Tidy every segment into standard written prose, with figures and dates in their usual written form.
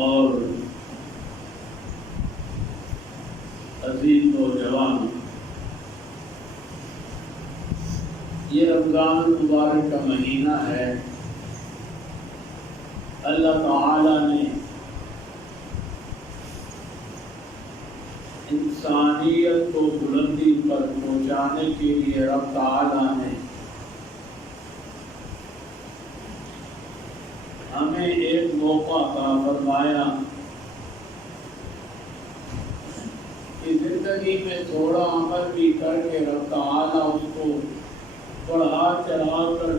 اور عزیز نوجوان، یہ رمضان المبارک کا مہینہ ہے۔ اللہ تعالی نے انسانیت کو بلندی پر پہنچانے کے لیے رب تعالی نے ہمیں ایک موقع عطا فرمایا کہ زندگی میں تھوڑا عمل بھی کر کے رب تعالی اس کو بڑھا چڑھا کر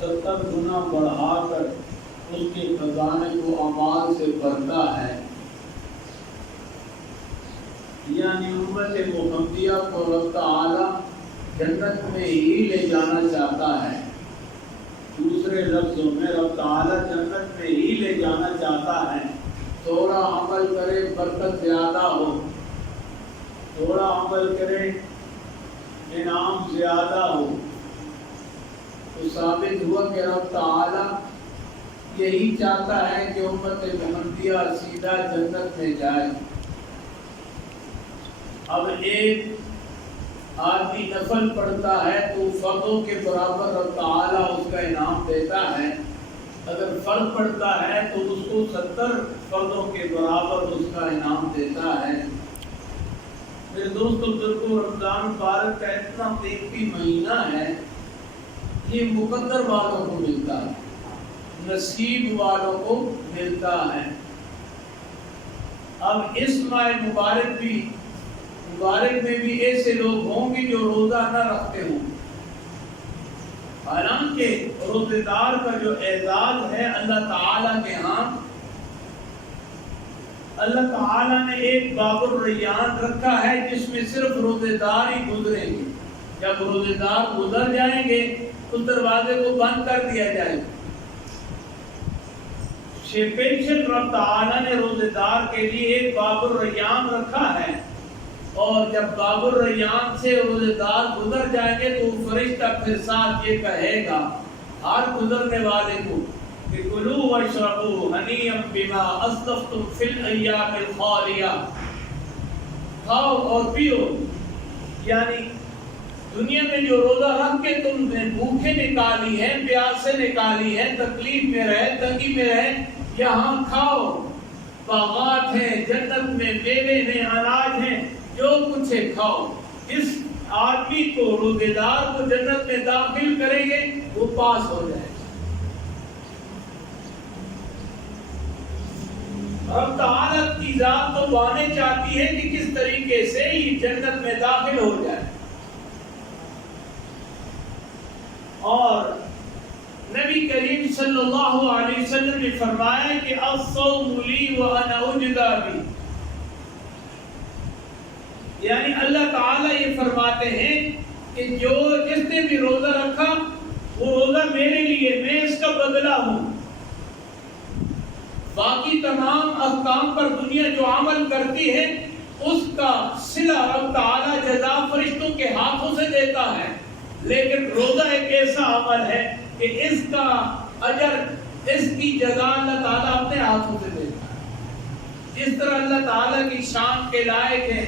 70 گنا بڑھا کر اس کے خزانے کو اعمال سے بھرتا ہے۔ یعنی امت محمدیہ کو رب تعالی جنت میں ہی لے جانا چاہتا ہے۔ دوسرے لفظوں میں رب تعالی جنت میں ہی لے جانا چاہتا ہے۔ تھوڑا عمل کرے برکت زیادہ ہو، تھوڑا عمل کرے انعام زیادہ ہو۔ تو ثابت ہوا کہ رب تعالی یہی چاہتا ہے کہ امت محمدیہ سیدھا جنت میں جائے۔ اب ایک آدمی نفل پڑھتا ہے تو فرضوں کے برابر رب تعالی اس کا انعام دیتا ہے۔ اگر فرض پڑھتا ہے تو اس کو 70 فرضوں کے برابر اس کا انعام دیتا ہے۔ میرے دوستو بزرگوں، رمضان مبارک کا اتنا قیمتی مہینہ ہے، یہ مقدر والوں کو ملتا ہے، نصیب والوں کو ملتا ہے۔ اب اس ماہ مبارک میں بھی ایسے لوگ ہوں گے جو روزہ نہ رکھتے ہوں۔ حالانکہ روزے دار کا جو اعزاز ہے اللہ تعالی کے ہاں، اللہ تعالی نے ایک باب الریان رکھا ہے جس میں صرف روزے دار ہی گزریں گے۔ جب روزے دار گزر جائیں گے اس دروازے کو بند کر دیا جائے گا۔ اسپیشل رب تعالیٰ نے روزے دار کے لیے ایک باب الریان رکھا ہے، اور جب باب الریان سے روزے دار گزر جائیں گے تو فرشتہ پھر ساتھ یہ کہے گا ہر گزرنے والے کو کہ کلوا واشربوا ہنیئا بما اسلفتم فی الایام الخالیہ، کھاؤ اور پیو، یعنی دنیا میں جو روزہ رکھ کے تم نے بھوکے نکالی ہے، پیاسے نکالی ہے، تکلیف میں رہے، تنگی میں رہے، یہاں کھاؤ، باغات ہیں، جنت میں میوے ہیں، اناج ہیں، جو کچھ ہے کھاؤ۔ اس آدمی کو روزے دار کو جنت میں داخل کریں گے وہ پاس ہو جائے گا۔ رب تعالیٰ کی ذات تو بانے چاہتی ہے کہ کس طریقے سے یہ جنت میں داخل ہو جائے، اور نبی کریم صلی اللہ علیہ وسلم نے فرمایا کہ الصوم لی وانا اجزی بہ، یعنی اللہ تعالیٰ یہ فرماتے ہیں کہ جو جس نے بھی روزہ رکھا وہ روزہ میرے لیے، میں اس کا بدلہ ہوں۔ باقی تمام احکام پر دنیا جو عمل کرتی ہے اس کا صلہ رب تعالیٰ جزا فرشتوں کے ہاتھوں سے دیتا ہے، لیکن روزہ ایک ایسا عمل ہے کہ اس کا اجر، اس کی جزا اللہ تعالیٰ اپنے ہاتھوں سے دیتا ہے۔ جس طرح اللہ تعالیٰ کی شان کے لائق ہے،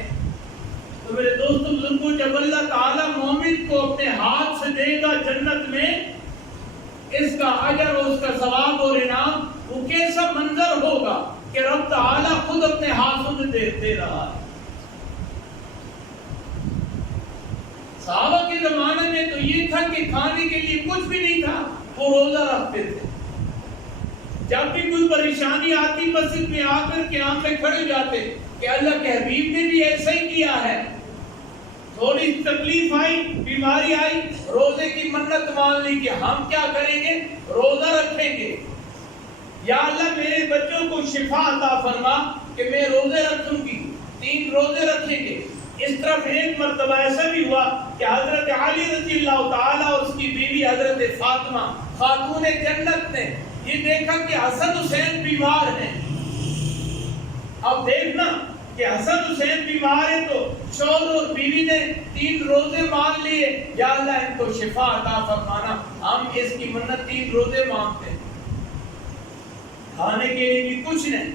تو میرے دوستوں بزرگوں، جب اللہ تعالیٰ مومن کو اپنے ہاتھ سے دے گا جنت میں اس کا اجر اور اس کا ثواب اور انعام، وہ کیسا منظر ہوگا کہ رب تعالیٰ خود اپنے ہاتھوں سے دے رہا ہے۔ صحابہ کے زمانے میں تو یہ تھا کہ کھانے کے لیے کچھ بھی نہیں تھا، وہ روزہ رکھتے تھے۔ جب بھی کوئی پریشانی آتی مسجد میں آ کر کے آنکھیں کھڑے جاتے کہ اللہ کے حبیب نے بھی ایسا ہی کیا ہے، تھوڑی تکلیف آئی، بیماری آئی، روزے کی منت مان لی کہ ہم کیا کریں گے، روزہ رکھیں گے، یا اللہ میرے بچوں کو شفا عطا فرما کہ میں روزے رکھوں گی، 3 روزے رکھیں گے۔ اس طرف ایک مرتبہ ایسا بھی ہوا کہ حضرت علی رضی اللہ تعالیٰ اور اس کی بیوی حضرت فاطمہ خاتون جنت نے یہ دیکھا کہ حسن حسین بیمار ہیں۔ اب دیکھنا کہ حسن حسین بیمار ہیں تو شوہر اور بیوی نے 3 روزے مان لیے، یا اللہ ان کو شفا عطا فرمانا، ہم اس کی منت 3 روزے مانگتے ہیں۔ کھانے کے لیے بھی کچھ نہیں،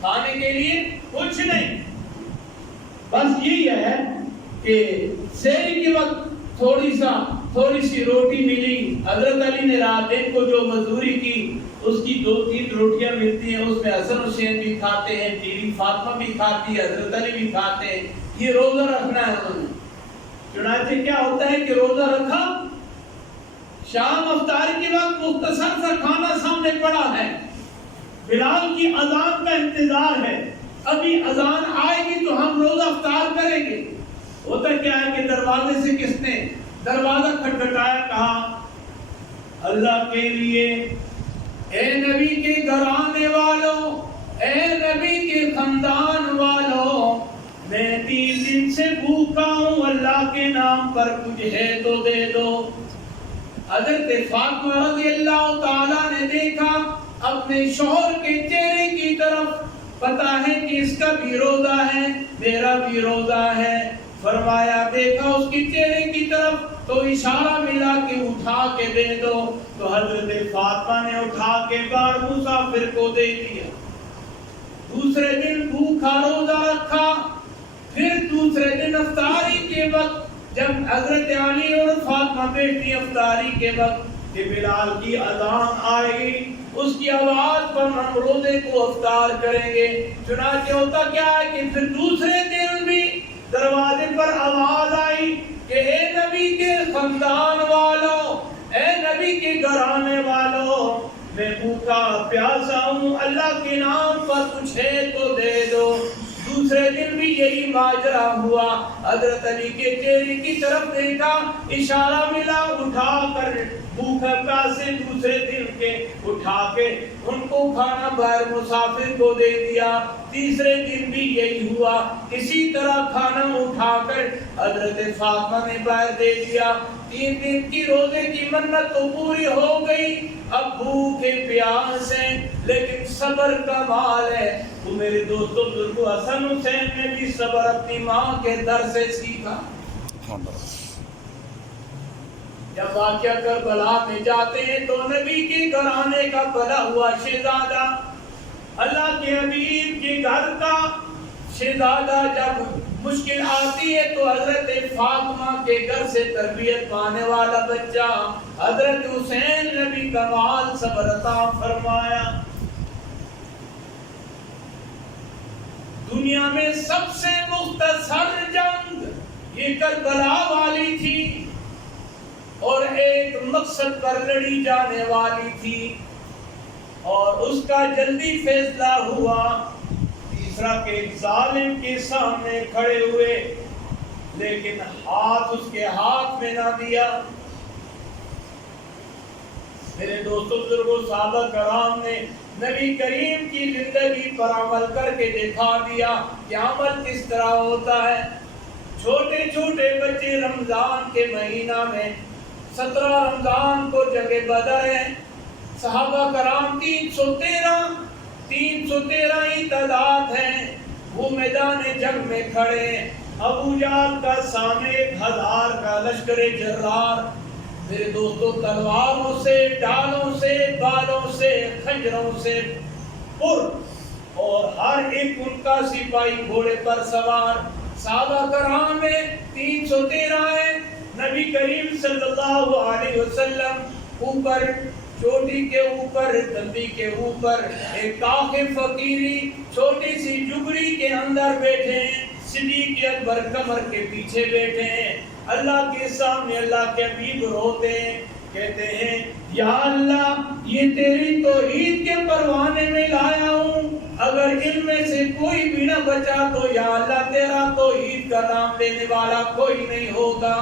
کھانے کے لیے کچھ نہیں، بس یہی ہے کہ سحری کے وقت تھوڑی سی روٹی ملی، حضرت علی نے رات دن کو جو مزدوری کی اس کی 2-3 روٹیاں ملتی ہیں، اس میں حسن حسین بھی کھاتے ہیں، بیوی فاطمہ بھی کھاتی ہے، حضرت علی بھی کھاتے ہیں، یہ روزہ رکھنا ہے انہوں نے۔ چنانچہ کیا ہوتا ہے کہ روزہ رکھا، شام افطاری کے وقت مختصر سا کھانا سامنے پڑا ہے، بلال کی اذان کا انتظار ہے، ابھی اذان آئے گی تو ہم روزہ افطار کریں گے۔ ہوتا کیا ہے کہ دروازے سے کس نے دروازہ کھٹکھٹایا، کہا اللہ کے لیے، اے نبی کے گھرانے والوں، اے نبی کے خاندان والوں، میں 3 دن سے بھوکا ہوں، اللہ کے نام پر کچھ ہے تو دے دو۔ حضرت فاطمہ رضی اللہ تعالیٰ نے دیکھا اپنے شوہر کے چہرے کی طرف، پتا ہے کہ اس کا بھی روزہ ہے، میرا بھی روزہ ہے، فرمایا دیکھا اس کی چہرے کی طرف تو اشارہ ملا کہ اٹھا کے دے دو، تو حضرت فاطمہ نے اٹھا کے بار مسافر کو دے دیا۔ دوسرے دن بھوکا روزہ رکھا، پھر دوسرے دن افطاری کے وقت جب حضرت علی اور فاطمہ بیٹھی افطاری کے وقت کہ بلال کی اذان آئے گی، اس کی آواز پر ہم روزے کو افطار کریں گے۔ چنانچہ ہوتا کیا ہے کہ پھر دوسرے دن بھی دروازے پر آواز آئی کہ اے نبی کے خاندان والوں، اے نبی کے گھرانے والوں، میں بھوکا پیاسا ہوں، اللہ کے نام پر کچھ ہے تو دے دو۔ دوسرے دن بھی یہی ماجرا ہوا. حضرت علی کے چہرے کی طرف دیکھا, اشارہ ملا, اٹھا کر بھوکا پیاسے دوسرے دن کے اٹھا کے ان کو کھانا باہر مسافر کو دے دیا. تیسرے دن بھی یہی ہوا, اسی طرح کھانا اٹھا کر حضرت فاطمہ نے باہر دے دیا. 3 دن کی روزے کی منت تو پوری ہو گئی, اب بھوکے پیاس ہیں لیکن صبر کا مال ہے. تو میرے دوستوں بزرگوں, حسن حسین نے بھی صبر اپنی ماں کے در سے سیکھا. جب واقعہ کربلا میں جاتے ہیں تو نبی کے گھرانے کا بھلا ہوا شہزادہ, اللہ کے حبیب کے گھر کا شہزادہ جب مشکل آتی ہے تو حضرت فاطمہ کے گھر سے تربیت پانے والا بچہ حضرت حسین نے بھی کمال صبر عطا فرمایا. دنیا میں سب سے مختصر جنگ یہ کربلا والی تھی اور ایک مقصد پر لڑی جانے والی تھی, اور اس کا جلدی فیصلہ ہوا. تیسرا کہ ایک ظالم کے سامنے کھڑے ہوئے لیکن ہاتھ اس کے ہاتھ میں نہ دیا. میرے دوستوں بزرگوں, صحابہ کرام نے نبی کریم کی زندگی پر عمل کر کے دکھا دیا کہ عمل کس طرح ہوتا ہے. چھوٹے چھوٹے بچے رمضان کے مہینہ میں 17 رمضان کو جنگ بدر ہے, صحابہ کرام 313 ہی تعداد ہیں, وہ میدان جنگ میں کھڑے ہیں. ابو جہل کا سامنے 1000 کا لشکر جرار, میرے دوستوں تلواروں سے, ڈالوں سے, بالوں سے, خنجروں سے پر, اور ہر ایک ان کا سپاہی گھوڑے پر سوار. صحابہ کرام میں 313 ہیں. نبی کریم صلی اللہ علیہ وسلم اوپر, چوٹی کے اوپر, دندی کے اوپر ایک کاخ فقیری چھوٹی سی جگری کے اندر بیٹھے ہیں. صدیق اکبر کمر کے پیچھے بیٹھے ہیں. اللہ کے سامنے اللہ کے حبیب روتے ہیں, کہتے ہیں یا اللہ یہ تیری توحید کے پروانے میں لایا ہوں, اگر ان میں سے کوئی بھی نہ بچا تو یا اللہ تیرا توحید کا نام لینے والا کوئی نہیں ہوگا.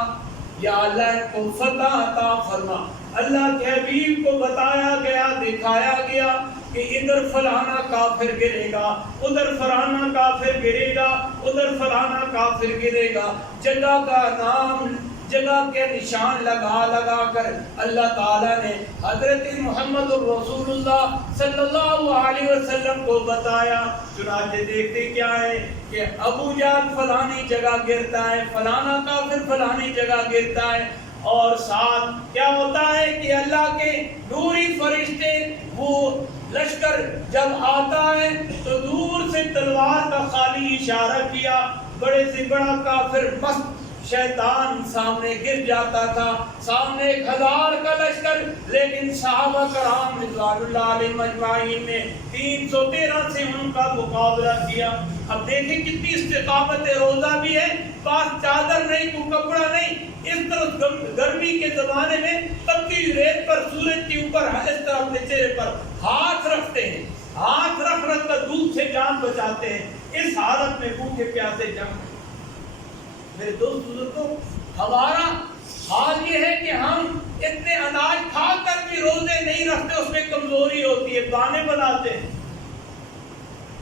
یا اللہ ان کو فتح عطا فرما. اللہ کے حبیب کو بتایا گیا, دکھایا گیا کہ ادھر فلانا کافر گرے گا, ادھر فلانا کافر گرے گا, ادھر فلانا کافر گرے گا. جگہ کا نام, جگہ کے نشان لگا لگا کر اللہ تعالیٰ نے حضرت محمد رسول اللہ صلی اللہ علیہ وسلم کو بتایا. چنانچہ دیکھتے کیا ہے کہ ابو جہل فلانی جگہ گرتا ہے, فلانا کافر فلانی جگہ گرتا ہے, اور ساتھ کیا ہوتا ہے کہ اللہ کے نوری فرشتے وہ لشکر جب آتا ہے تو دور سے تلوار کا خالی اشارہ کیا, بڑے سے بڑا کافر مست شیطان سامنے گر جاتا تھا. سامنے 1000 کا لشکر, لیکن صحابہ کرام رضوان اللہ علیہم اجمعین نے 313 سے ان کا مقابلہ کیا. اب دیکھیں کتنی استقامت ہے. روزہ بھی ہے, پاس چادر نہیں, کوئی کپڑا نہیں. اس طرح گرمی کے زمانے میں تپتی ریت پر سورج کے اوپر اس طرح اپنے چہرے پر ہاتھ رکھتے ہیں, ہاتھ رکھ رکھ کر دھوپ سے جان بچاتے ہیں. اس حالت میں بھوکے پیاسے جنگ. میرے دوست بزرگوں, ہمارا حال یہ ہے کہ ہم اتنے اناج کھا کر بھی روزے نہیں رکھتے, اس میں کمزوری ہوتی ہے, بہانے بناتے ہیں,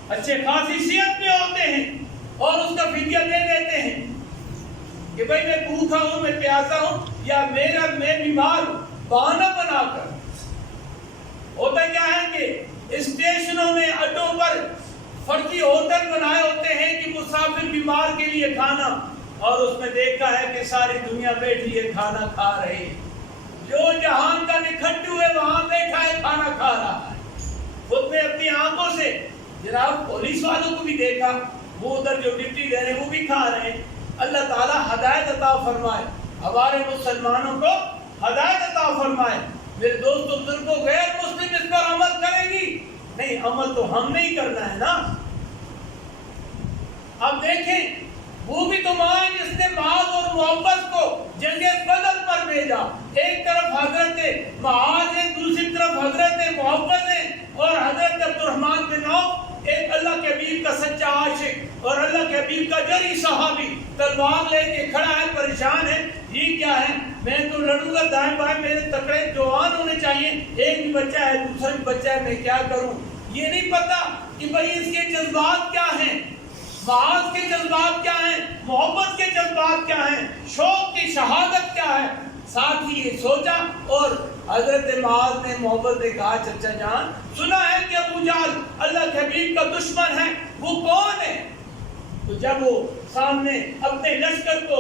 اچھے خاصی صحت میں ہوتے ہیں اور اس کا فدیہ دے دیتے ہیں کہ بھائی میں بھوکا ہوں, میں پیاسا ہوں, یا میں بیمار ہوں, بہانہ بنا کر. ہوتا کیا ہے کہ اسٹیشنوں میں, اڈوں پر فرضی ہوٹل بنائے ہوتے ہیں کہ مسافر بیمار کے لیے کھانا, اور اس میں دیکھا ہے کہ ساری دنیا بیٹھی ہے کھانا کھا رہی ہے. جو جہان کا نکھٹو ہے وہاں بیٹھا ہے کھانا کھا رہا ہے. خود نے اپنی آنکھوں سے جناب پولیس والوں کو بھی دیکھا, وہ ادھر جو ڈیوٹی دے رہے ہیں وہ بھی کھا رہے ہیں. اللہ تعالیٰ ہدایت عطا فرمائے, ہمارے مسلمانوں کو ہدایت عطا فرمائے. میرے دوستوں بزرگوں, غیر مسلم اس پر عمل کرے گی نہیں, عمل تو ہم نہیں کرنا ہے نا. اب دیکھیں وہ بھی تو ماں ہے جس نے معاذ اور محبت کو جنگ بدر پر بھیجا. ایک طرف حضرت معاذ ہے, دوسری طرف حضرت محبت ہے, اور حضرت عبد الرحمن بن عوف ایک اللہ کے حبیب کا سچا عاشق اور اللہ کے حبیب کا جری صحابی تلوار لے کے کھڑا ہے، پریشان ہے، یہ کیا ہے، میں تو لڑوں گا دائیں بائیں، میرے تکڑے جوان ہونے چاہیے، ایک بھی بچہ ہے دوسرا بھی بچہ ہے، میں کیا کروں؟ یہ نہیں پتا کہ بھئی اس کے جذبات کیا ہیں، معاذ کے جذبات کیا ہیں، محبت کے جذبات کیا ہیں، شوق کی شہادت کیا ہے۔ ساتھ ہی یہ سوچا اور حضرت معاذ نے محبت نے کہا چچا جان سنا ہے کہ ابو جہل اللہ کے حبیب کا دشمن ہے، وہ کون ہے؟ تو جب وہ سامنے اپنے لشکر کو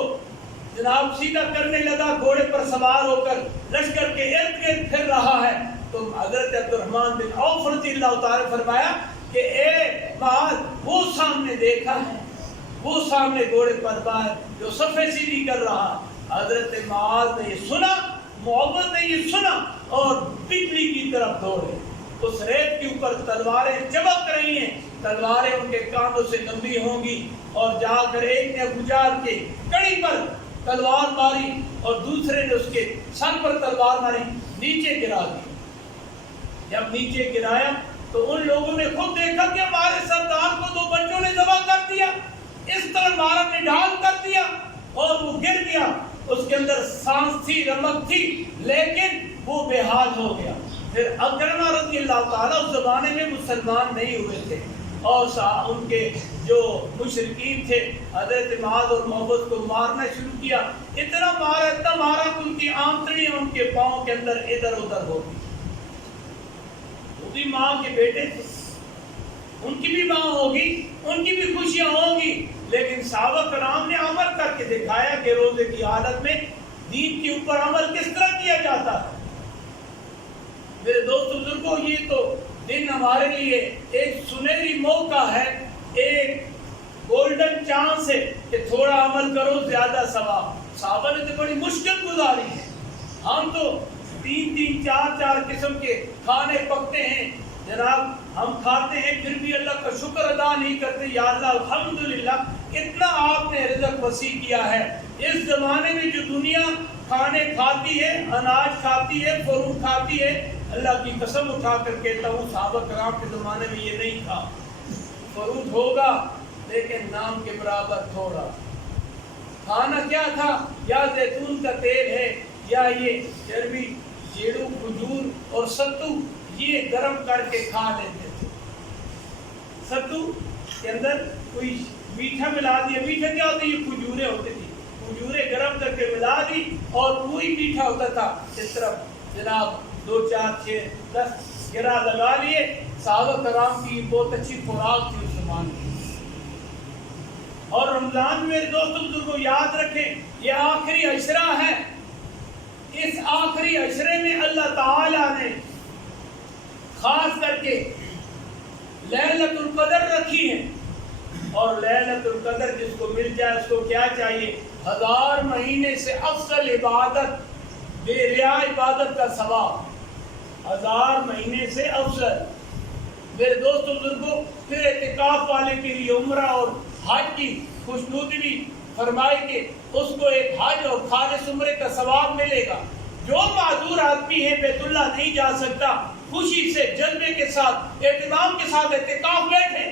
جناب سیدھا کرنے لگا، گھوڑے پر سوار ہو کر لشکر کے ارد گرد پھر رہا ہے، تو حضرت عبد الرحمن بن عوف رضی اللہ تعالی فرمایا کہ اے معاذ وہ سامنے دیکھا ہے، وہ سامنے گھوڑے پر باہر جو صفے سیدھی کر رہا۔ حضرت معاذ نے یہ سنا، محبت نے یہ سنا اور بجلی کی طرف دوڑے۔ اس ریت کے اوپر تلواریں چمک رہی ہیں، تلواریں ان کے کانوں سے لمبی ہوں گی، اور جا کر ایک نے ابو جہل کے کڑی پر تلوار ماری اور دوسرے نے اس کے سر پر تلوار ماری، نیچے گرا دی۔ جب نیچے گرایا تو ان لوگوں نے خود دیکھا کہ ہمارے سردار کو دو بچوں نے ذبح کر دیا، اس طرح مارا نے ڈھال کر دیا، اور وہ گر گیا۔ اس کے اندر سانس تھی، رمق تھی، لیکن وہ بے حال ہو گیا۔ پھر عکرمہ رضی اللہ تعالیٰ اس زمانے میں مسلمان نہیں ہوئے تھے، اور ان کے جو مشرکین تھے حضرت معاذ اور محبت کو مارنا شروع کیا، اتنا مارا کہ ان کی آنتڑیاں ان کے پاؤں کے اندر ادھر ادھر ہو گئی۔ وہ بھی ماں کے بیٹے تھے، ان کی بھی ماں ہوگی، ان کی بھی خوشیاں ہوں گی، لیکن صحابہ کرام نے عمل کر کے دکھایا کہ روزے کی حالت میں دین کے اوپر عمل کس طرح کیا جاتا ہے۔ میرے دوست بزرگوں، یہ تو دن ہمارے لیے ایک سنہری موقع ہے، ایک گولڈن چانس ہے کہ تھوڑا عمل کرو زیادہ ثواب۔ صحابہ نے تو بڑی مشکل گزاری ہے، ہم تو 3 4 قسم کے کھانے پکتے ہیں جناب، ہم کھاتے ہیں پھر بھی اللہ کا شکر ادا نہیں کرتے، یا اللہ الحمدللہ اتنا آپ نے رزق وسیع کیا ہے۔ اس زمانے میں جو دنیا کھانے کھاتی ہے، اناج کھاتی ہے، فروٹ کھاتی ہے، اللہ کی قسم اٹھا کر کہتا ہوں صحابہ کرام کے زمانے میں یہ نہیں تھا۔ فروٹ ہوگا لیکن نام کے برابر تھوڑا۔ کھانا کیا تھا؟ یا زیتون کا تیل ہے، یا یہ چربی، جیڑو، کھجور اور ستو، یہ گرم کر کے کھا لیتے تھے۔ ستو کے اندر کوئی میٹھا ملا دیا، میٹھا کیا ہوتا ہے؟ یہ کھجوریں ہوتی تھی، کھجوریں گرم کر کے ملا دی اور وہی میٹھا ہوتا تھا۔ اس طرف جناب 2 4 6 10 گرا لگا لیے۔ صحابہ کرام کی بہت اچھی خوراک تھی اس زمانے کی۔ اور رمضان میں میرے دوستوں بزرگوں یاد رکھیں، یہ آخری عشرہ ہے۔ اس آخری عشرے میں اللہ تعالیٰ نے خاص کر کے لیلۃ القدر رکھی ہے، اور لیلۃ القدر جس کو مل جائے اس کو کیا چاہیے؟ 1000 مہینے سے افضل عبادت، بے ریا عبادت کا ثواب، 1000 مہینے سے افضل۔ میرے دوستوں بزرگوں، پھر اعتکاف والے کے لیے عمرہ اور حج کی خوشنودی فرمائی کہ اس کو ایک حج اور خالص عمرے کا ثواب ملے گا۔ جو معذور آدمی ہے بیت اللہ نہیں جا سکتا، خوشی سے جذبے کے ساتھ اہتمام کے ساتھ اعتکاف بیٹھے۔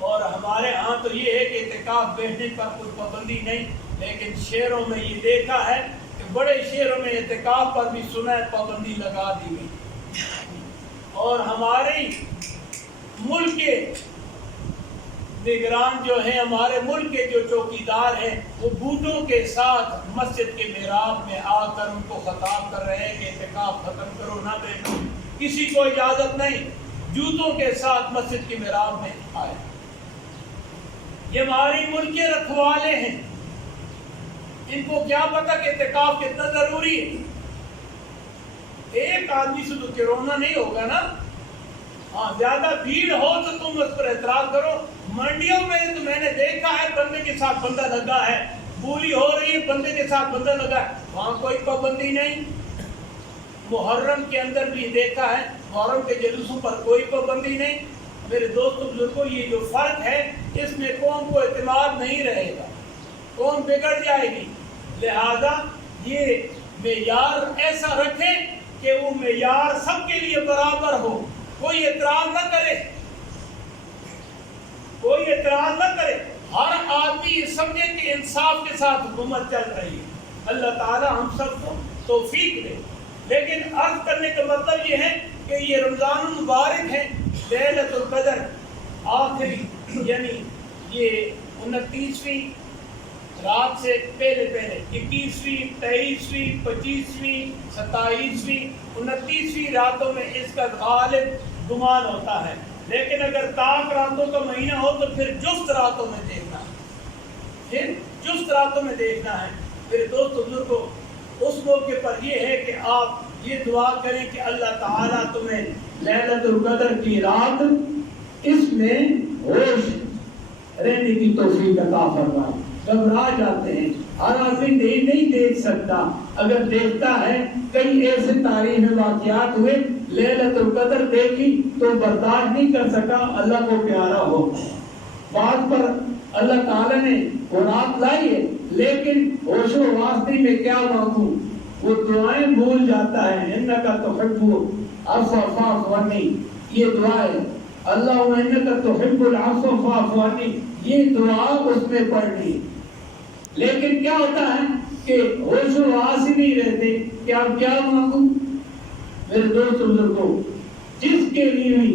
اور ہمارے ہاں تو یہ ہے کہ اعتکاف بیٹھنے پر کوئی پابندی نہیں، لیکن شہروں میں یہ دیکھا ہے کہ بڑے شہروں میں اعتکاف پر بھی سنا ہے پابندی لگا دی گئی۔ اور ہمارے ملک کے نگران جو ہیں، ہمارے ملک کے جو چوکیدار ہیں، وہ بوٹوں کے ساتھ مسجد کے محراب میں آ کر ان کو خطاب کر رہے ہیں کہ اعتکاف ختم کرو، نہ بیٹھو، کسی کو اجازت نہیں، جوتوں کے ساتھ مسجد کے محراب میں آئے۔ یہ ہماری ملک کے رکھوالے ہیں، ان کو کیا پتا کہ اعتکاف کتنا ضروری ہے۔ ایک آدمی سے تو کرونا نہیں ہوگا نا، ہاں زیادہ بھیڑ ہو تو تم اس پر اعتراض کرو۔ منڈیوں میں تو میں نے دیکھا ہے بندے کے ساتھ بندہ لگا ہے، بولی ہو رہی ہے بندے کے ساتھ بندہ لگا ہے، وہاں کوئی پابندی نہیں۔ محرم کے اندر بھی دیکھا ہے، محرم کے جلوسوں پر کوئی پابندی نہیں۔ میرے دوستوں بزرگوں، یہ جو فرق ہے اس میں قوم کو اعتماد نہیں رہے گا، قوم بگڑ جائے گی۔ لہذا یہ معیار ایسا رکھیں کہ وہ معیار سب کے لیے برابر ہو۔ کوئی اعتراض نہ کرے، کوئی اعتراض نہ کرے، ہر آدمی یہ سمجھے کہ انصاف کے ساتھ حکومت چل رہی ہے۔ اللہ تعالیٰ ہم سب کو توفیق دے۔ لیکن عرض کرنے کا مطلب یہ ہے کہ یہ رمضان المبارک ہے، لیلۃ القدر آخری، یعنی یہ 29ویں رات سے پہلے 21ویں 23ویں 25ویں 27ویں 29ویں راتوں میں اس کا غالب گمان ہوتا ہے۔ لیکن اگر طاق راتوں کا مہینہ ہو تو پھر جفت راتوں میں دیکھنا ہے، پھر دوست بزرگوں اس موقع پر یہ ہے کہ آپ یہ دعا کریں کہ اللہ تعالیٰ تمہیں لیلۃ القدر کی رات اس میں ہوش رہنے کی توفیق عطا فرمائے۔ گھبرا جاتے ہیں، ہر آدمی نہیں دیکھ سکتا، اگر دیکھتا ہے کئی ایسے تاریخ میں واقعات ہوئے لیلۃ القدر دیکھی تو برداشت نہیں کر سکا، اللہ کو پیارا ہو، بات پر اللہ تعالیٰ نے وہ رات لائی ہے، لیکن ہوش و واسطی میں کیا مانگوں، وہ دعائیں بھول جاتا ہے۔ انکا تحب العفو فاعف عنی، یہ دعا ہے، اللہم انکا تحب العفو فاعف عنی، یہ دعا اس میں پڑھنی۔ لیکن کیا ہوتا ہے کہ ہوش و واس نہیں رہتے کہ آپ کیا مانگوں۔ میرے دوست بزرگوں، جس کے لیے بھی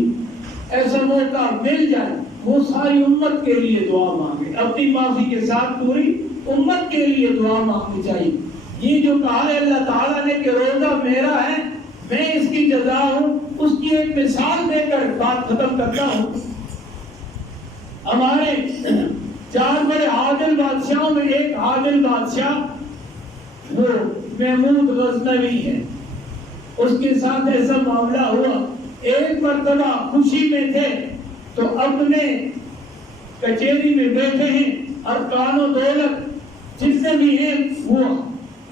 ایسا موقع مل جائے وہ ساری امت کے لیے دعا مانگے، اپنی معافی کے ساتھ پوری امت کے لیے دعا مانگنی چاہیے۔ یہ جو کہا ہے اللہ تعالیٰ نے کہ روزہ میرا ہے، میں اس کی جزا ہوں، اس کی ایک مثال دے کر بات ختم کرتا ہوں۔ ہمارے 4 بڑے عادل بادشاہوں میں ایک عادل بادشاہ وہ محمود غزنوی ہے، اس کے ساتھ ایسا معاملہ ہوا، ایک مرتبہ خوشی میں تھے تو اپنے کچہری میں بیٹھے ہیں، ارکان و دولت جتنے بھی ہیں وہ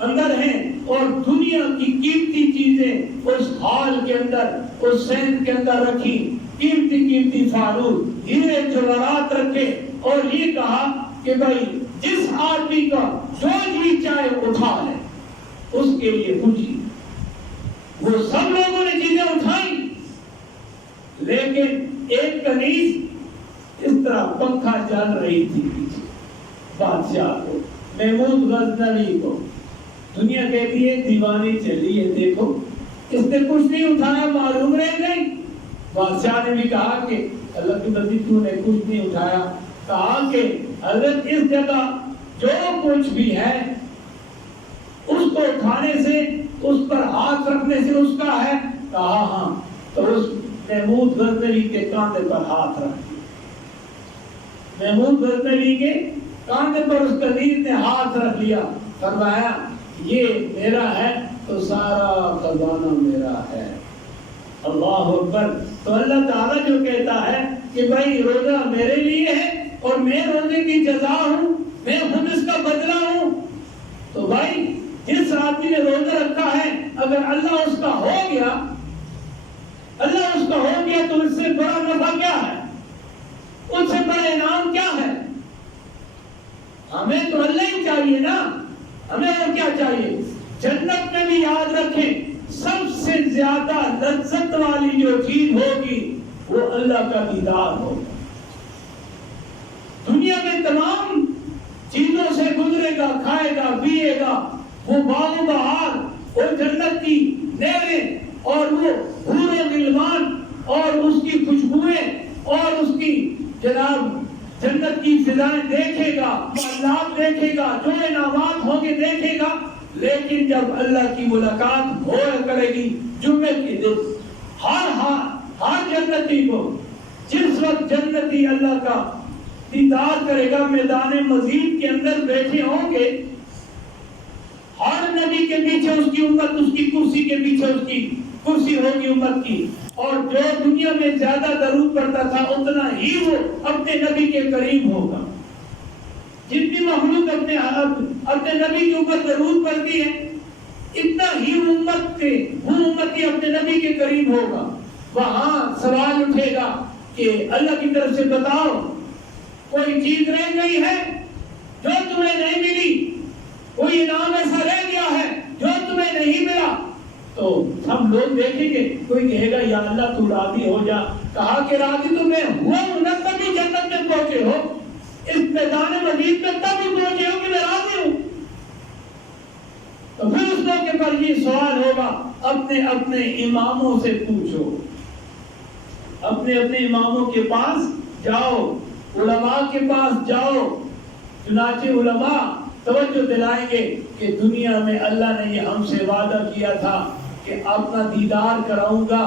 اندر ہیں، اور دنیا کی قیمتی چیزیں اس ہال کے اندر، اس سین کے اندر رکھی، قیمتی فاروق ہیرے جواہرات رکھے، اور یہ کہا کہ بھائی جس آدمی کا جو جی چاہے اٹھا لے، اس کے لیے خوشی۔ وہ سب لوگوں نے چیزیں اٹھائیں، لیکن ایک کنیز اس طرح پنکھا چل رہی تھی پیچھے بادشاہ کو، محمود غزنوی کو۔ دنیا کہتی ہے دیوانی چلی ہے، دیکھو اس نے کچھ نہیں اٹھایا، معلوم رہ گئی۔ بادشاہ نے بھی کہا کہ اللہ کی بندی تو نے کچھ نہیں اٹھایا، کہا کہ حضرت اس جگہ جو کچھ بھی ہے اس کو اٹھانے سے، اس پر ہاتھ رکھنے سے اس کا ہے، کہا ہاں، تو اس محمود غزنوی کے کاندھے پر ہاتھ رکھ دیا۔ محمود غزنوی کے کاندھے پر اس کنیز نے ہاتھ رکھ لیا، فرمایا یہ میرا ہے تو سارا خزانہ میرا ہے۔ اللہ اکبر۔ تو اللہ تعالیٰ جو کہتا ہے کہ بھائی روزہ میرے لیے ہے اور میں روزے کی جزا ہوں، میں خود اس کا بدلہ ہوں، تو بھائی جس آدمی نے روزہ رکھا ہے اگر اللہ اس کا ہو گیا تو اس سے بڑا نفع کیا ہے، اس سے بڑا انعام کیا ہے؟ ہمیں تو اللہ ہی چاہیے نا، ہمیں اور کیا چاہیے؟ جنت میں بھی یاد رکھیں سب سے زیادہ لذت والی جو چیز ہوگی وہ اللہ کا دیدار ہوگا۔ دنیا میں تمام چیزوں سے گزرے گا، کھائے گا، پیے گا، وہ باغ و بہار اور جنت کی نہریں اور وہ حور و غلمان اور اس کی خوشبوئیں اور اس کی جناب جنت کی فضائیں دیکھے گا، اللہ دیکھے گا، جو انعامات ہوں گے دیکھے گا، لیکن جب اللہ کی ملاقات ہو کرے گی جمعے کے دن، ہر جنتی کو جس وقت جنتی اللہ کا دیدار کرے گا، میدان مزید کے اندر بیٹھے ہوں گے، ہر نبی کے پیچھے اس کی امت، اس کی کرسی کے پیچھے اس کی کرسی ہوگی امت کی، اور جو دنیا میں زیادہ درود پڑھتا تھا اتنا ہی وہ اپنے نبی کے قریب ہوگا۔ جتنی مخلوق اپنے نبی کے اوپر درود پڑھتی ہے اتنا ہی وہ امتی اپنے نبی کے قریب ہوگا۔ وہاں سوال اٹھے گا کہ اللہ کی طرف سے بتاؤ کوئی چیز رہ گئی ہے جو تمہیں نہیں ملی، کوئی انعام ایسا رہ گیا ہے جو تمہیں نہیں ملا؟ تو سب لوگ دیکھیں گے، کوئی کہے گا یا اللہ تو راضی ہو جا. کہا کہ راضی تو میں ہوا ہوں نہ، تبھی جنت میں پہنچے ہو، اس میدان مزید میں تبھی پہنچے ہو کہ میں راضی ہوں. تو پھر اس موقع پر یہ سوال ہوگا، اپنے اپنے اماموں سے پوچھو، اپنے اپنے اماموں کے پاس جاؤ، علماء کے پاس جاؤ. چنانچہ علماء توجہ دلائیں گے کہ دنیا میں اللہ نے یہ ہم سے وعدہ کیا تھا کہ اپنا دیدار کراؤں گا.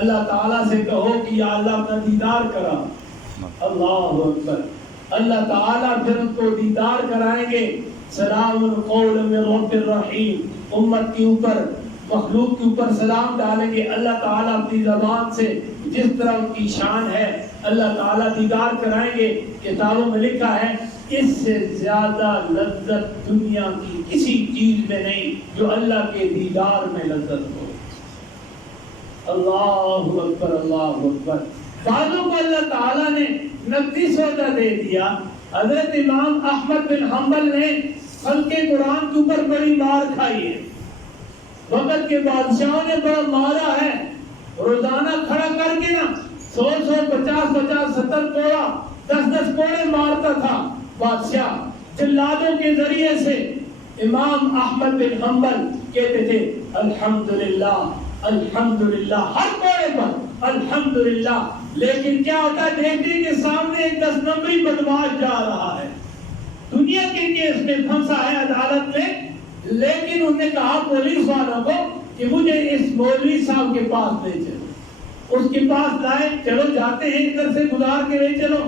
اللہ تعالیٰ سے کہو کہ یا اللہ اپنا دیدار کرا. اللہ اکبر. اللہ تعالیٰ پھر ان کو دیدار کرائیں گے. سلام قول من رب الرحیم. امت کے اوپر، مخلوق کے اوپر سلام ڈالیں گے. اللہ تعالیٰ اپنی زبان سے جس طرح ان کی شان ہے اللہ تعالیٰ دیدار کرائیں گے. کتابوں میں لکھا ہے اس سے زیادہ لذت دنیا کی کسی چیز میں نہیں جو اللہ کے دیدار میں لذت ہو. اللہ اکبر، اللہ اکبر. بعضوں کو اللہ تعالیٰ نے نقدی سودا دے دیا. حضرت امام احمد بن حنبل نے خلق قرآن کے اوپر بڑی مار کھائی ہے. وقت کے بادشاہوں نے بڑا مارا ہے. روزانہ کھڑا کر کے نا 100 50 70 کوڑا 10 کوڑے مارتا تھا بادشاہ جلادوں کے ذریعے سے. امام احمد بن حنبل کہتے تھے الحمدللہ الحمدللہ، ہر کوڑے پر الحمدللہ. لیکن کیا ہوتا ہے، دیکھتے کہ سامنے ایک 10 نمبری بدماش جا رہا ہے، دنیا کے کیس میں پھنسا ہے عدالت میں. لیکن انہوں نے کہا پولیس والوں کو کہ مجھے اس مولوی صاحب کے پاس لے چلو. اس کے پاس لائے، چلو جاتے ہیں، ادھر سے گزار کے لے چلو.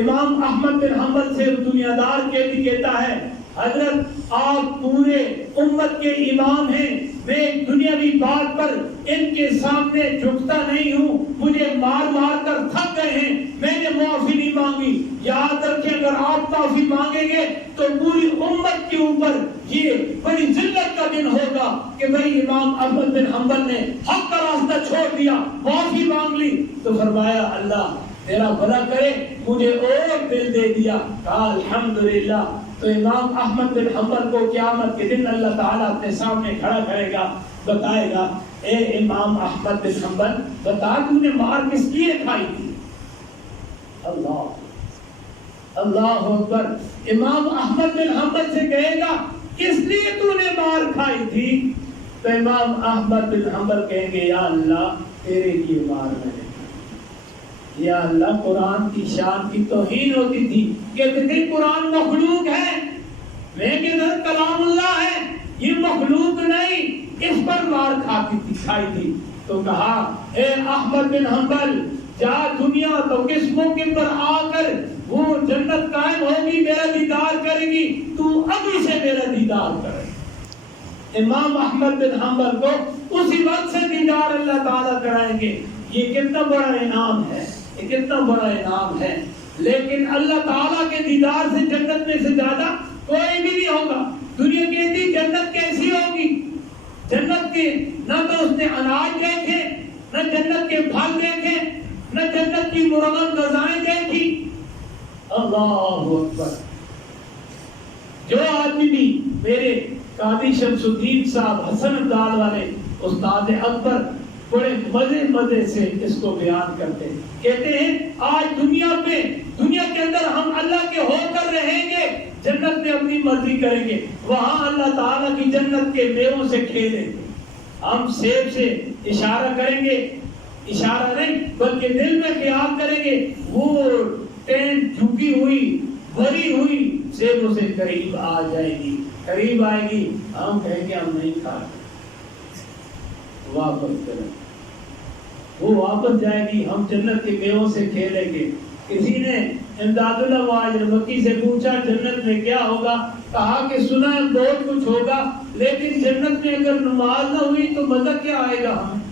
امام احمد بن حنبل سے دنیا دار کہتا ہے حضرت آپ پورے امت کے امام ہیں، میں ایک دنیاوی بات پر ان کے سامنے جھکتا نہیں ہوں. مجھے مار مار کر تھک گئے ہیں، میں نے معافی نہیں مانگی. یاد رکھیں اگر آپ معافی مانگیں گے تو پوری امت کے اوپر یہ بڑی ذلت کا دن ہوگا کہ بھائی امام احمد بن حنبل نے حق کا راستہ چھوڑ دیا، معافی مانگ لی. تو فرمایا اللہ تیرا بھلا کرے، مجھے اور دل دے دیا. کہا الحمدللہ. تو امام احمد بن حنبل کو قیامت کے دن اللہ تعالیٰ اپنے سامنے کھڑا کرے گا، بتائے گا اے امام احمد بن حنبل بتا تو نے مار کس لیے کھائی تھی. اللہ اللہ اکبر. امام احمد بن حنبل سے کہے گا کس لیے تو نے مار کھائی تھی؟ تو امام احمد بن حنبل کہیں گے یا اللہ تیرے لیے مار میں نے. یا اللہ قرآن کی شان کی توہین ہوتی تھی، کہتے تھے قرآن مخلوق ہے، میں کہتا کلام اللہ ہے، یہ مخلوق نہیں. اس پر مار کھائی تھی. تو کہا اے احمد بن حنبل جا دنیا تو کس موقع پر آ کر وہ جنت قائم ہوگی، میرا دیدار کرے گی، تو ابھی سے میرا دیدار کرے. امام احمد بن حنبل کو اسی وقت سے دیدار اللہ تعالیٰ کرائیں گے. یہ کتنا بڑا انعام ہے، یہ کتنا بڑا انعام ہے. لیکن اللہ تعالیٰ کے دیدار سے جنت میں سے زیادہ کوئی بھی نہیں ہوگا. دنیا کہتی جنت کیسی ہوگی، جنت کے نہ تو اس نے اناج دیکھے، نہ جنت کے پھل دیکھے، نہ جنت کی مرغن غذائیں دیکھی. اللہ اکبر. جو آدمی بھی میرے قاضی شمس الدین صاحب حسن عبدال والے استاد اکبر بڑے مزے سے اس کو بیان کرتے ہیں، کہتے ہیں آج دنیا کے اندر ہم اللہ کے ہو کر رہیں گے، جنت میں اپنی مرضی کریں گے، وہاں اللہ تعالیٰ کی جنت کے میووں سے کھیلیں گے. ہم سیب سے اشارہ کریں گے، اشارہ نہیں بلکہ دل میں خیال کریں گے وہ ٹین جھکی ہوئی بھری ہوئی سیبوں سے قریب آ جائے گی، قریب آئے گی، ہم کہیں گے ہم نہیں کھا رہے، واپس کریں. وہ واپس جائے گی، ہم جنت کے میووں سے کھیلیں گے. کسی نے امداد اللہ واجر مکی سے پوچھا جنت میں کیا ہوگا؟ کہا کہ سنا ہے بہت کچھ ہوگا، لیکن جنت میں اگر نماز نہ ہوئی تو مزہ کیا آئے گا ہمیں؟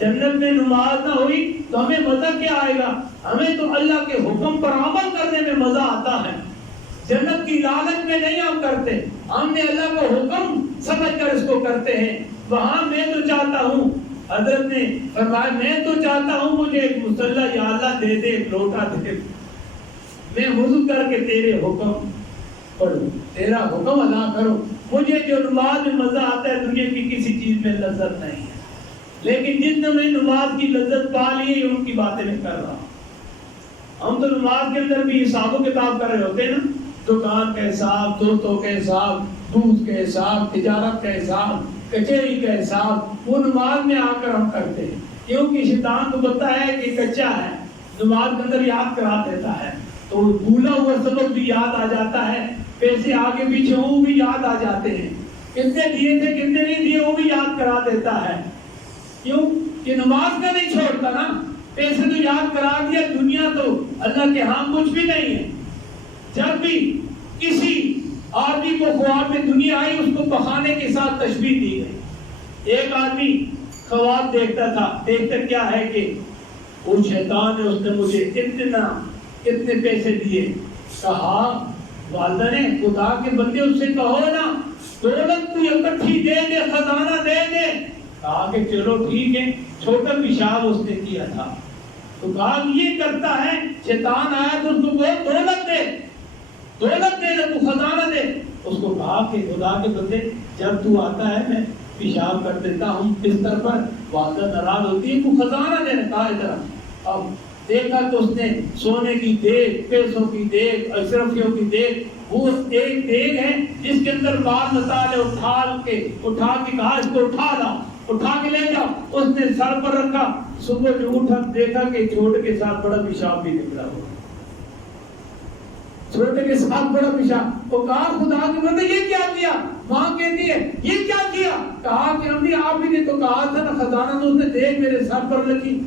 جنت میں نماز نہ ہوئی تو ہمیں مزہ کیا آئے گا؟ ہمیں تو اللہ کے حکم پر عمل کرنے میں مزہ آتا ہے. جنت کی لالچ میں نہیں ہم کرتے، ہم نے اللہ کا حکم سمجھ کر اس کو کرتے ہیں. وہاں میں تو چاہتا ہوں، حضرت نے فرمایا میں تو چاہتا ہوں مجھے ایک مصلی یا اللہ دے دے، ایک لوٹا دے، میں وضو کر کے تیرے حکم پڑھوں، تیرا حکم ادا کروں. مجھے جو نماز میں مزہ آتا ہے دنیا کی کسی چیز میں لذت نہیں ہے، لیکن جن نے میں نماز کی لذت پا لی ہے ان کی باتیں میں کر رہا ہوں۔ ہم تو نماز کے اندر بھی حساب و کتاب کر رہے ہوتے ہیں نا، دکان کا حساب، دوستوں کے حساب، دودھ کے حساب، تجارت کا حساب، کچہری کا حساب، وہ نماز میں آ کر ہم کرتے ہیں، کیونکہ شیطان کو پتہ ہے کہ کچا ہے، نماز کے اندر یاد کرا دیتا ہے، تو بھولا ہوا سبق بھی یاد آ جاتا ہے، پیسے آگے پیچھے وہ بھی یاد آ جاتے ہیں، کتنے دیے تھے کتنے نہیں دیے وہ بھی یاد کرا دیتا ہے۔ کیوں کہ نماز کا نہیں چھوڑتا نا، پیسے تو یاد کرا دیا، دنیا تو اللہ کے ہاں کچھ بھی نہیں ہے۔ جب بھی کسی آدمی کو خواب میں دنیا آئی اس کو بہانے کے ساتھ تشبیہ دی گئی۔ ایک آدمی خواب دیکھتا تھا، دیکھتا کیا ہے کہ وہ شیطان ہے، اس نے مجھے اتنے پیسے دیے۔ کہا والدہ نے خدا کے بندے اس سے کہو نا دولت تو اکٹھی دے دے، خزانہ دے دے۔ کہا کہ چلو ٹھیک ہے، چھوٹا پیشاب اس نے کیا تھا، تو کہا یہ کرتا ہے، شیطان آیا تو اس کو بہت دولت دے دے، تو خزانہ دے۔ اس کو کہا کہ خدا کے بندے جب تو آتا ہے میں پیشاب کر دیتا ہوں بستر پر، والدہ ناراض ہوتی ہے، تو خزانہ دے۔ کہا ادھر۔ اب دیکھا تو اس نے سونے کی دیگ، پیسوں کی دیگ، اشرفیوں کی دیگ، وہ ایک دیگ ہے جس کے اندر بال مسالے اٹھا کے کہا اس کو اٹھا لاؤ، اٹھا کے لے جاؤ۔ اس نے سر پر رکھا، صبح جو اٹھا دیکھا کہ چھوٹے کے ساتھ بڑا پیشاب بھی نکلا ہوا، چھوٹے کے ساتھ بڑا پیشاب۔ وہ کہا خدا کے بندے یہ کیا کیا؟ ماں کہتی ہے یہ کیا کیا؟ کہا کہ امی آپ ہی نے تو کہا تھا نا خزانہ، تو اس نے دیکھ میرے سر پر رکھی،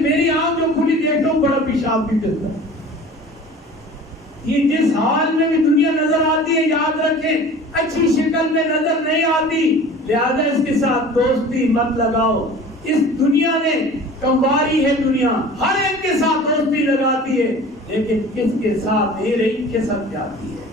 میری آنکھ جو کھلی دیکھتا ہوں بڑا پیشاب بھی کرتا ہے۔ یہ جس حال میں بھی دنیا نظر آتی ہے یاد رکھیں اچھی شکل میں نظر نہیں آتی، لہذا اس کے ساتھ دوستی مت لگاؤ۔ اس دنیا نے کمواری ہے، دنیا ہر ایک کے ساتھ دوستی لگاتی ہے، لیکن کس کے ساتھ نہیں رہی، کھسک جاتی ہے،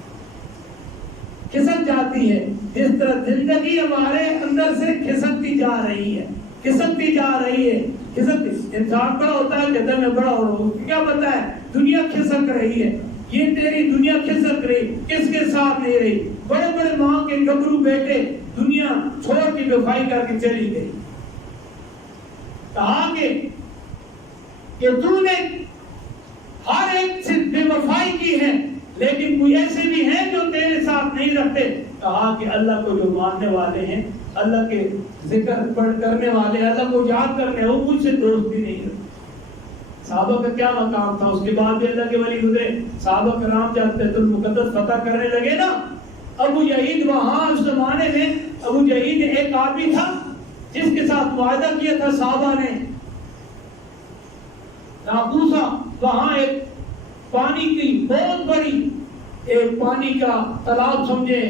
کھسک جاتی ہے۔ جس طرح زندگی ہمارے اندر سے کھسکتی جا رہی ہے، کھسکتی جا رہی ہے، کھسکتی۔ انسان بڑا ہوتا ہے کہتا ہے میں بڑا ہو رہا ہوں، کیا پتا ہے دنیا کھسک رہی ہے، یہ تیری دنیا کھسک رہی، کس کے ساتھ نہیں رہی۔ بڑے بڑے ماں کے گبرو بیٹے دنیا چھوڑ کے بے وفائی کر کے چلی گئی۔ کہا کہ تو نے ہر ایک سے بے وفائی کی ہے، لیکن کوئی ایسے بھی ہیں جو تیرے ساتھ نہیں رکھتے۔ کہا کہ اللہ کو جو ماننے والے ہیں، اللہ کے ذکر پڑھ کرنے والے، اللہ کو یاد کرنے، وہ مجھ سے دوست بھی نہیں رکھتے۔ صحابہ کا کیا مقام تھا، اس کے بعد بھی اللہ کے ولی گزرے، صحابہ کرام جب بیت المقدس فتح کرنے لگے نا، ابو یعید وہاں اس زمانے میں، ابو یعید ایک آدمی تھا جس کے ساتھ معاہدہ کیا تھا صحابہ نے، ناقوسا وہاں ایک پانی کی بہت بڑی ایک پانی کا تالاب سمجھے،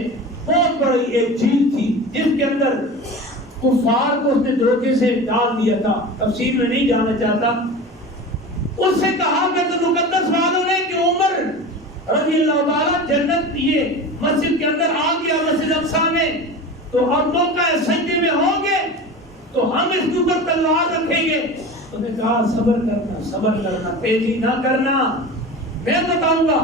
بہت بڑی ایک جھیل تھی جس کے اندر کفار کو اس نے دھوکے سے ڈال دیا تھا، تفصیل میں نہیں جانا چاہتا۔ اس سے کہا کہ تو مقدس والوں نے کہ عمر رضی اللہ تعالیٰ جنت یہ مسجد کے اندر آ گیا، مسجد اقصیٰ میں، تو اب موقع ہے سجدے میں ہوں گے تو ہم اس کے اوپر تلوار رکھیں گے۔ تو نے کہا صبر کرنا، تیزی نہ کرنا، میں بتاؤں گا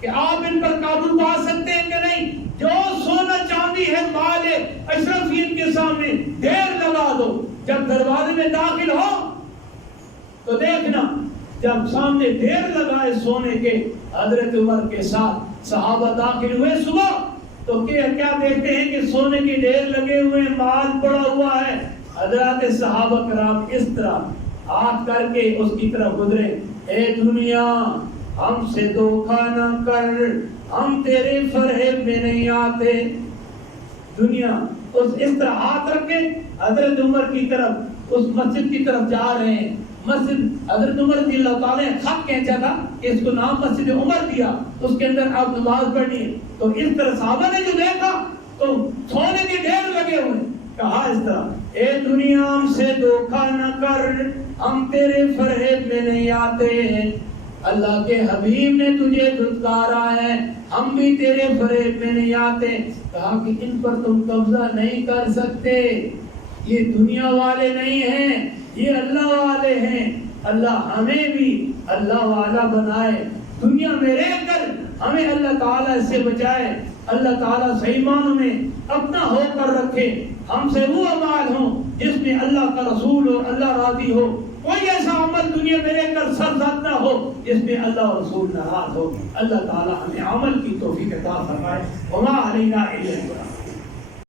کہ آپ ان پر قابو پا سکتے ہیں کہ نہیں۔ جو سونا چاندی ہے مال ہے اشرفین کے سامنے ڈھیر لگا دو، جب دروازے میں داخل ہو تو دیکھنا جب سامنے ڈھیر لگائے سونے کے، حضرت عمر کے ساتھ صحابہ داخل ہوئے صبح، تو کیا دیکھتے ہیں کہ سونے کے ڈھیر لگے ہوئے، مال پڑا ہوا ہے۔ حضرات صحابہ کرام اس طرح ہاتھ کر کے اس کی طرف گزرے، اے دنیا ہم سے دھوکہ نہ کر، ہم تیرے فریب میں نہیں آتے۔ دنیا اس طرح ہاتھ رکھ کے حضرت عمر کی طرف، اس مسجد کی طرف جا رہے ہیں۔ مسجد حضرت عمر رضی اللہ تعالیٰ نے خط کھینچا تھا کہ اس کو نام مسجد عمر دیا، اس کے اندر آپ نماز پڑھنی ہے۔ تو اس طرح صحابہ نے جو دیکھا تو سونے کے ڈھیر لگے ہوئے، کہا اس طرح اے دنیا ہم سے دھوکہ نہ کر، ہم تیرے فریب میں نہیں آتے۔ اللہ کے حبیب نے تجھے دھتکارا ہے، ہم بھی تیرے فریب میں نہیں آتے۔ کہا کہ ان پر تم قبضہ نہیں کر سکتے، یہ دنیا والے نہیں ہیں، یہ اللہ والے ہیں، اللہ ہمیں بھی اللہ والا بنائے، دنیا میں رہ کر ہمیں اللہ تعالیٰ اس سے بچائے، اللہ تعالیٰ صحیح معنوں میں اپنا ہو کر رکھے، ہم سے وہ اعمال ہوں جس میں اللہ کا رسول اور اللہ راضی ہو، کوئی ایسا عمل دنیا میں رہ کر سرزد نہ ہو جس میں اللہ اور رسول ناراض ہو۔ اللہ تعالیٰ ہمیں عمل کی توفیق عطا فرمائے۔ وما علینا الا البلاغ۔